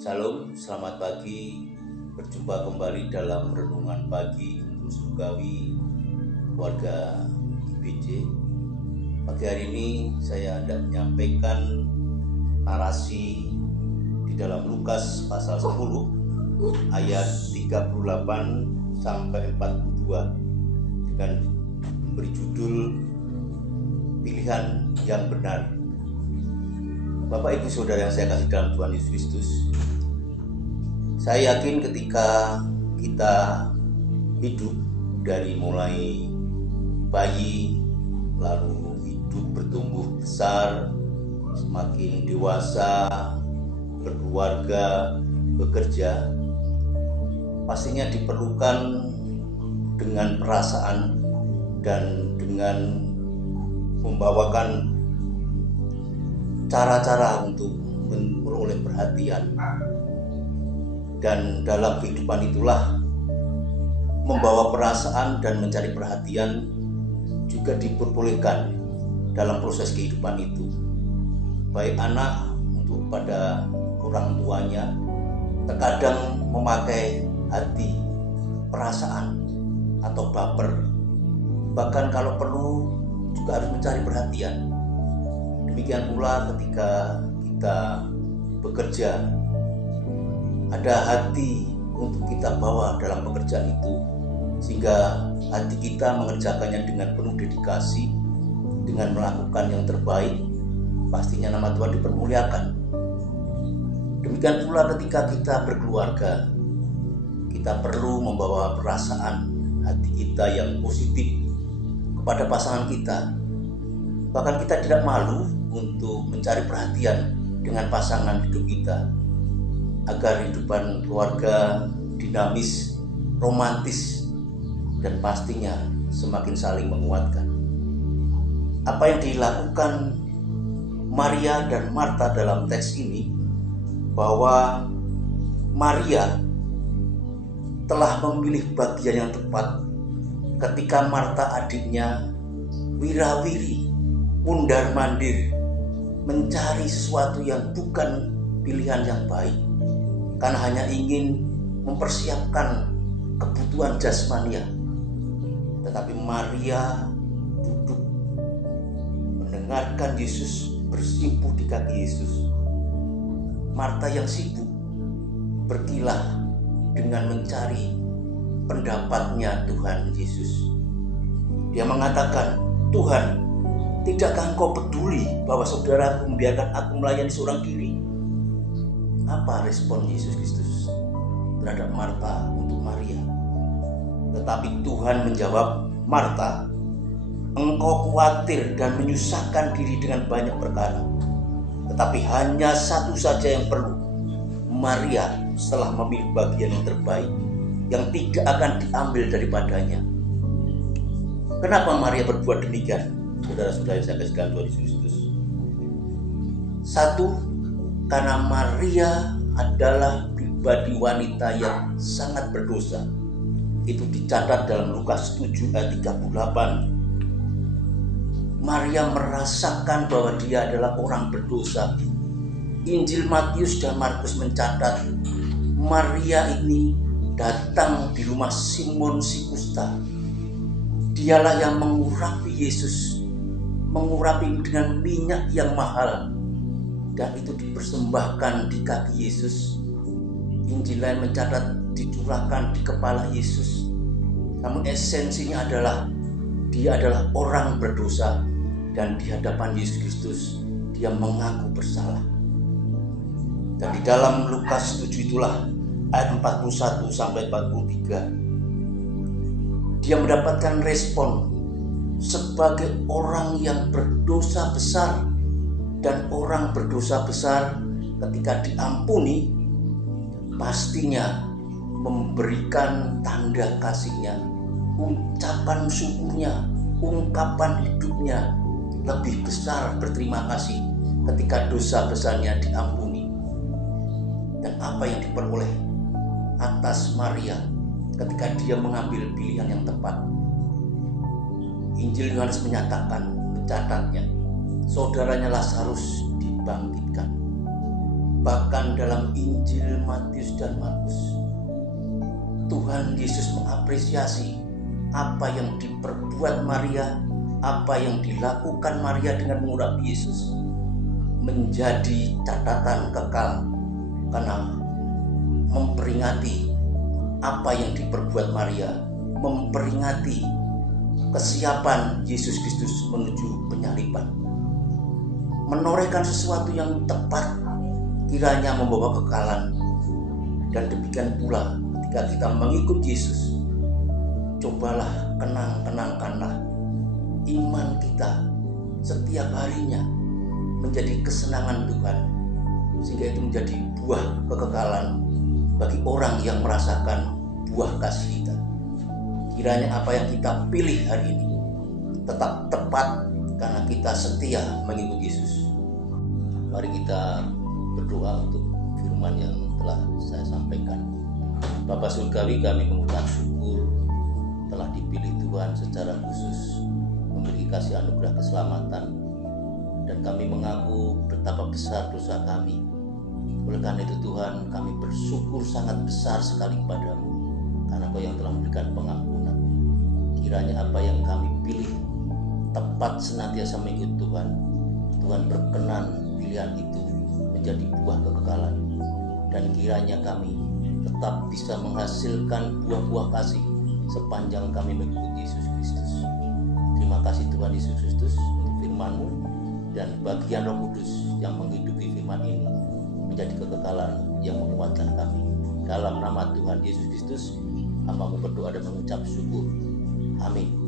Salam, selamat pagi. Berjumpa kembali dalam renungan pagi untuk surgawi warga IBJ. Pagi hari ini saya hendak menyampaikan narasi di dalam Lukas pasal 10 ayat 38 sampai 42 dengan memberi judul pilihan yang benar. Bapak Ibu Saudara yang saya kasih dalam Tuhan Yesus Kristus, saya yakin ketika kita hidup dari mulai bayi, lalu hidup bertumbuh besar, semakin dewasa, berkeluarga, bekerja, pastinya diperlukan dengan perasaan dan dengan membawakan cara-cara untuk memperoleh perhatian. Dan dalam kehidupan itulah membawa perasaan dan mencari perhatian juga diperbolehkan dalam proses kehidupan itu. Baik anak untuk pada orang tuanya terkadang memakai hati, perasaan atau baper. Bahkan kalau perlu juga harus mencari perhatian. Demikian pula ketika kita bekerja, ada hati untuk kita bawa dalam pekerjaan itu, sehingga hati kita mengerjakannya dengan penuh dedikasi, dengan melakukan yang terbaik, pastinya nama Tuhan dipermuliakan. Demikian pula ketika kita berkeluarga, kita perlu membawa perasaan hati kita yang positif kepada pasangan kita. Bahkan kita tidak malu untuk mencari perhatian dengan pasangan hidup kita, agar kehidupan keluarga dinamis, romantis, dan pastinya semakin saling menguatkan. Apa yang dilakukan Maria dan Marta dalam teks ini, bahwa Maria telah memilih bagian yang tepat ketika Marta adiknya wirawiri, mundar-mandir, mencari sesuatu yang bukan pilihan yang baik, karena hanya ingin mempersiapkan kebutuhan jasmania. Tetapi Maria duduk mendengarkan Yesus bersimpuh di kaki Yesus. Marta yang sibuk berkilah dengan mencari pendapatnya Tuhan Yesus. Dia mengatakan, "Tuhan, tidakkah Engkau peduli bahwa saudaraku membiarkan aku melayani seorang diri?" Apa respon Yesus Kristus terhadap Marta untuk Maria? Tetapi Tuhan menjawab, "Marta, engkau khawatir dan menyusahkan diri dengan banyak perkara. Tetapi hanya satu saja yang perlu. Maria telah memilih bagian yang terbaik, yang tidak akan diambil daripadanya." Kenapa Maria berbuat demikian? Saudara-saudara yang saya kasih dalam Tuhan Yesus Kristus. Satu, karena Maria adalah pribadi wanita yang sangat berdosa. Itu dicatat dalam Lukas 7 ayat 38. Maria merasakan bahwa dia adalah orang berdosa. Injil Matius dan Markus mencatat Maria ini datang di rumah Simon si Kusta. Dialah yang mengurapi Yesus, mengurapi dengan minyak yang mahal, dan itu dipersembahkan di kaki Yesus. Injil lain mencatat dicurahkan di kepala Yesus. Namun esensinya adalah dia adalah orang berdosa, dan di hadapan Yesus Kristus dia mengaku bersalah. Dan di dalam Lukas 7 itulah ayat 41 sampai 43, dia mendapatkan respon sebagai orang yang berdosa besar. Dan orang berdosa besar ketika diampuni, pastinya memberikan tanda kasihnya, ucapan syukurnya, ungkapan hidupnya lebih besar berterima kasih ketika dosa besarnya diampuni. Dan apa yang diperoleh atas Maria ketika dia mengambil pilihan yang tepat? Injil Yohanes mencatatnya, saudaranya Lazarus dibangkitkan. Bahkan dalam Injil Matius dan Markus, Tuhan Yesus mengapresiasi apa yang diperbuat Maria, apa yang dilakukan Maria dengan mengurapi Yesus menjadi catatan kekal, karena memperingati apa yang diperbuat Maria, memperingati kesiapan Yesus Kristus menuju penyaliban, menorehkan sesuatu yang tepat, kiranya membawa kekekalan. Dan demikian pula ketika kita mengikut Yesus, cobalah kenangkanlah iman kita setiap harinya menjadi kesenangan Tuhan, sehingga itu menjadi buah kekekalan bagi orang yang merasakan buah kasih kita. Kiranya apa yang kita pilih hari ini tetap tepat karena kita setia mengikut Yesus. Mari kita berdoa untuk firman yang telah saya sampaikan. Bapa Surgawi, kami mengucap syukur telah dipilih Tuhan secara khusus memberi kasih anugerah keselamatan, dan kami mengaku betapa besar dosa kami. Oleh karena itu Tuhan, kami bersyukur sangat besar sekali kepadamu karena Kau yang telah memberikan pengampunan. Kiranya apa yang kami pilih tepat senantiasa mengikut Tuhan. Tuhan berkenan pilihan itu menjadi buah kekekalan, dan kiranya kami tetap bisa menghasilkan buah-buah kasih sepanjang kami mengikuti Yesus Kristus. Terima kasih Tuhan Yesus Kristus untuk firman-Mu dan bagian Roh Kudus yang menghidupi firman ini menjadi kekekalan yang menguatkan kami. Dalam nama Tuhan Yesus Kristus, hamba-Mu berdoa dan mengucap syukur. Amin.